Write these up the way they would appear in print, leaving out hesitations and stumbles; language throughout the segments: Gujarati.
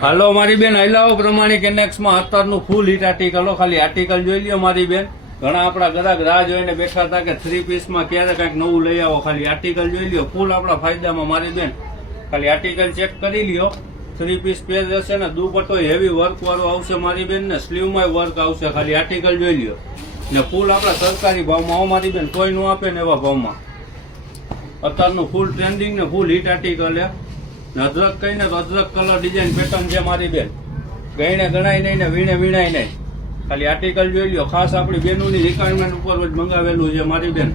હાલો મારી બેન હલાવો પ્રમાણિક ઇન્ડેક્સમાં અત્યારનું ફૂલ હિટ આર્ટિકલ ખાલી આર્ટિકલ જોઈ લ્યો મારી બેન. ઘણા આપણા ગ્રાહક રાહ જોઈને બેઠા હતા કે 3 પીસમાં ક્યારે કંઈક નવું લઈ આવો. ખાલી આર્ટિકલ જોઈ લ્યો, ફૂલ આપણા ફાયદામાં મારી બેન. ખાલી આર્ટિકલ ચેક કરી લ્યો. 3 પીસ પેજ હશે ને, દુપટ્ટો હેવી વર્ક વાળો આવશે મારી બેન ને સ્લીવમાં વર્ક આવશે. ખાલી આર્ટિકલ જોઈ લ્યો ને ફૂલ આપણા સરકારી ભાવમાં આવો મારી બેન, કોઈ નું આપે ને એવા ભાવમાં. અત્યારનું ફૂલ ટ્રેન્ડિંગ ને ફૂલ હિટ આર્ટિકલ અદરક કહીને તો અદરક કલર ડિઝાઇન પેટર્ન છે મારી બેન. ગઈને ગણાય નહીં ને વીણે વીણાય નહીં. ખાલી આર્ટિકલ જોઈ લ્યો. ખાસ આપણી બેનોની રિક્વાયરમેન્ટ ઉપર જ મંગાવેલું છે મારી બેન.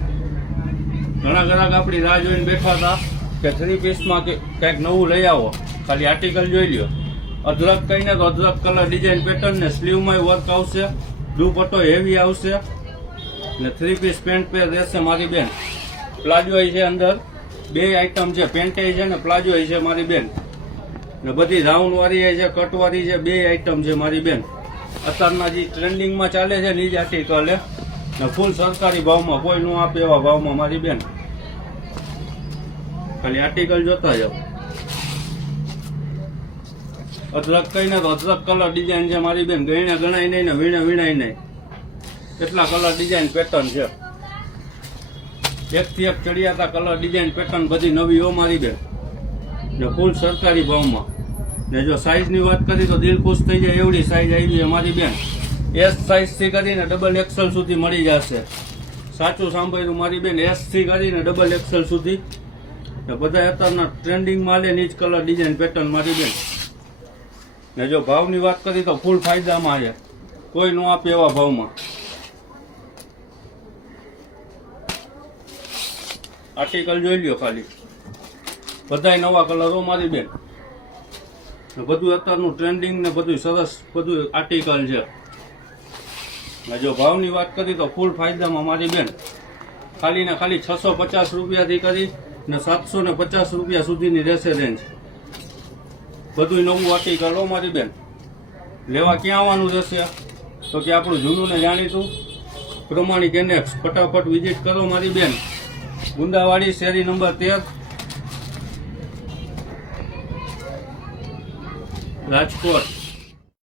ઘણા ગ્રાહક આપણી રાહ જોઈને બેઠા હતા કે 3 પીસમાં કંઈક નવું લઈ આવો. ખાલી આર્ટિકલ જોઈ લ્યો. અદરક કહીને તો અદરક કલર ડિઝાઇન પેટર્ન ને સ્લીવમાં વર્ક આવશે, દુપટ્ટો હેવી આવશે ને 3 પીસ પેન્ટ પેર રહેશે મારી બેન. પ્લાઝો છે અંદર, બે આઈટમ છે, પેન્ટ છે ને પ્લાઝો છે મારી બેન. ને બધી રાઉન્ડ વાળી છે, કટ વાળી છે, બે આઈટમ છે મારી બેન. અત્યારના જે ટ્રેન્ડિંગમાં ચાલે છે ને એ જ આર્ટિકલ ને ફૂલ સરકારી ભાવમાં, કોઈ નો આપે એવા ભાવમાં મારી બેન. ખાલી આર્ટિકલ જોતા જાઓ. અદરક કહીને તો અદરક કલર ડિઝાઇન છે મારી બેન. ગઈને ગણાય નહીં ને વીણે વીણાય નહીં, કેટલા કલર ડિઝાઇન પેટર્ન છે. એકથી એક ચડિયાતા કલર ડિઝાઇન પેટર્ન બધી નવી હો મારી બેન ને ફૂલ સરકારી ભાવમાં. ને જો સાઈઝની વાત કરી તો દિલ ખુશ થઈ જાય એવડી સાઈઝ આવી છે મારી બેન. એસ સાઈઝથી કરીને ડબલ એક્સેલ સુધી મળી જશે. સાચું સાંભળ્યું મારી બેન, એસથી કરીને ડબલ એક્સેલ સુધી. ને બધા અત્યારના ટ્રેન્ડિંગ માલે ની જ કલર ડિઝાઇન પેટર્ન મારી બેન. ને જો ભાવની વાત કરી તો ફૂલ ફાયદામાં છે, કોઈ નો આપે એવા ભાવમાં. આર્ટિકલ જોઈ લ્યો ખાલી, બધાય નવા કલરો મારી બેન. બધું અત્યારનું ટ્રેન્ડિંગ ને બધું સરસ બધું આર્ટિકલ છે. જો ભાવની વાત કરી તો ફૂલ ફાયદામાં મારી બેન. ખાલી ને ખાલી 650 રૂપિયાથી કરી ને 750 રૂપિયા સુધીની રહેશે રેન્જ. બધું નવું આર્ટિકલ હો મારી બેન. લેવા ક્યાં આવવાનું રહેશે તો કે આપણું જૂનું ને જાણીતું પ્રમાણિક ઇન્ડેક્સ. ફટાફટ વિઝિટ કરો મારી બેન. ગુંદાવાડી શેરી નંબર 13, રાજકોટ.